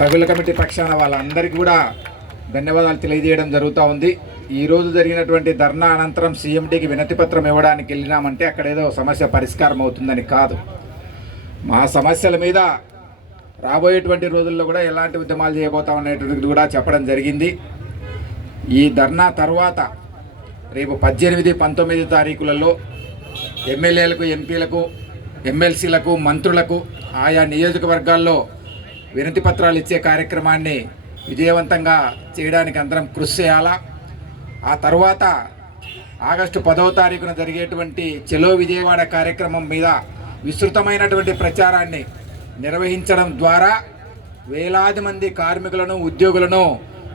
Struggle committee పక్షాన వాళ్ళందరికీ కూడా ధన్యవాదాలు తెలియజేయడం జరుగుతూ ఉంది. ఈరోజు జరిగినటువంటి ధర్నా అనంతరం సీఎండీకి వినతి పత్రం ఇవ్వడానికి వెళ్ళినామంటే అక్కడ ఏదో సమస్య పరిష్కారం అవుతుందని కాదు. మా సమస్యల మీద రాబోయేటువంటి రోజుల్లో కూడా ఎలాంటి ఉద్యమాలు చేయబోతాం అనేటువంటిది కూడా చెప్పడం జరిగింది. ఈ ధర్నా తర్వాత రేపు 18, 19 తారీఖులలో ఎమ్మెల్యేలకు, ఎంపీలకు, ఎమ్మెల్సీలకు, మంత్రులకు ఆయా నియోజకవర్గాల్లో వినతి పత్రాలు ఇచ్చే కార్యక్రమాన్ని విజయవంతంగా చేయడానికి అందరం కృషి చేయాలా. ఆ తర్వాత ఆగస్టు 10వ తారీఖున జరిగేటువంటి చెలో విజయవాడ కార్యక్రమం మీద విస్తృతమైనటువంటి ప్రచారాన్ని నిర్వహించడం ద్వారా వేలాది మంది కార్మికులను, ఉద్యోగులను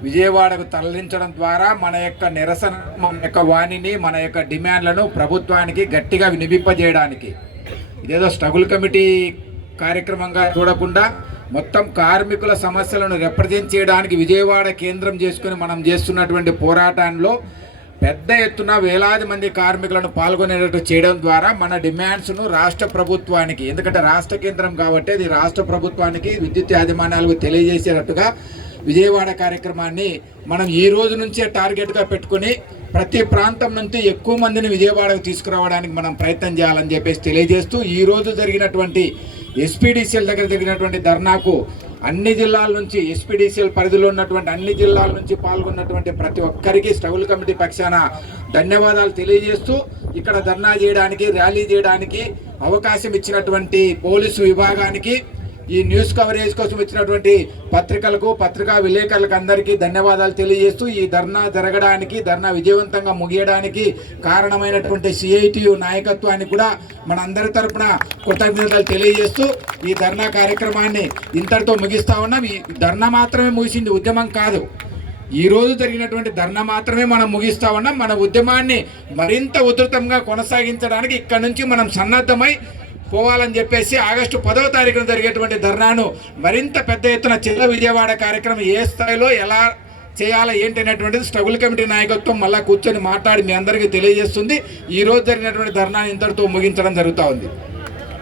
విజయవాడకు తరలించడం ద్వారా మన యొక్క నిరసన, మన యొక్క వాణిని, మన యొక్క డిమాండ్లను ప్రభుత్వానికి గట్టిగా వినిపింపజేయడానికి, ఇదేదో స్ట్రగుల్ కమిటీ కార్యక్రమంగా చూడకుండా మొత్తం కార్మికుల సమస్యలను రిప్రజెంట్ చేయడానికి విజయవాడ కేంద్రం చేసుకుని మనం చేస్తున్నటువంటి పోరాటంలో పెద్ద ఎత్తున వేలాది మంది కార్మికులను పాల్గొనేటట్టు చేయడం ద్వారా మన డిమాండ్స్ను రాష్ట్ర ప్రభుత్వానికి, ఎందుకంటే రాష్ట్ర కేంద్రం కాబట్టి అది రాష్ట్ర ప్రభుత్వానికి, విద్యుత్ యాజమాన్యాలకు తెలియజేసేటట్టుగా విజయవాడ కార్యక్రమాన్ని మనం ఈ రోజు నుంచే టార్గెట్గా పెట్టుకుని ప్రతి ప్రాంతం నుంచి ఎక్కువ మందిని విజయవాడకు తీసుకురావడానికి మనం ప్రయత్నం చేయాలని చెప్పేసి తెలియజేస్తూ, ఈరోజు జరిగినటువంటి ఎస్పీడీసీఎల్ దగ్గర జరిగినటువంటి ధర్నాకు అన్ని జిల్లాల నుంచి, ఎస్పీడీసీఎల్ పరిధిలో ఉన్నటువంటి అన్ని జిల్లాల నుంచి పాల్గొన్నటువంటి ప్రతి ఒక్కరికి స్ట్రగుల్ కమిటీ పక్షాన ధన్యవాదాలు తెలియజేస్తూ, ఇక్కడ ధర్నా చేయడానికి, ర్యాలీ చేయడానికి అవకాశం ఇచ్చినటువంటి పోలీసు విభాగానికి, ఈ న్యూస్ కవరేజ్ కోసం ఇచ్చినటువంటి పత్రికలకు, పత్రికా విలేకరులకు అందరికీ ధన్యవాదాలు తెలియజేస్తూ, ఈ ధర్నా జరగడానికి, ధర్నా విజయవంతంగా ముగియడానికి కారణమైనటువంటి సిఐటియు నాయకత్వానికి కూడా మన అందరి తరపున కృతజ్ఞతలు తెలియజేస్తూ ఈ ధర్నా కార్యక్రమాన్ని ఇంతటితో ముగిస్తా ఉన్నాం. ఈ ధర్నా మాత్రమే ముగిసింది, ఉద్యమం కాదు. ఈరోజు జరిగినటువంటి ధర్నా మాత్రమే మనం ముగిస్తా ఉన్నాం. మన ఉద్యమాన్ని మరింత ఉధృతంగా కొనసాగించడానికి ఇక్కడ నుంచి మనం సన్నద్ధమై పోవాలని చెప్పేసి ఆగస్టు 10వ తారీఖున జరిగేటువంటి ధర్నాను మరింత పెద్ద ఎత్తున చెలో విజయవాడ కార్యక్రమం ఏ స్థాయిలో ఎలా చేయాలా ఏంటి అనేటువంటిది స్ట్రగుల్ కమిటీ నాయకత్వం మళ్ళీ కూర్చొని మాట్లాడి మీ అందరికీ తెలియజేస్తుంది. ఈరోజు జరిగినటువంటి ధర్నాను ఇంతటితో ముగించడం జరుగుతూ ఉంది.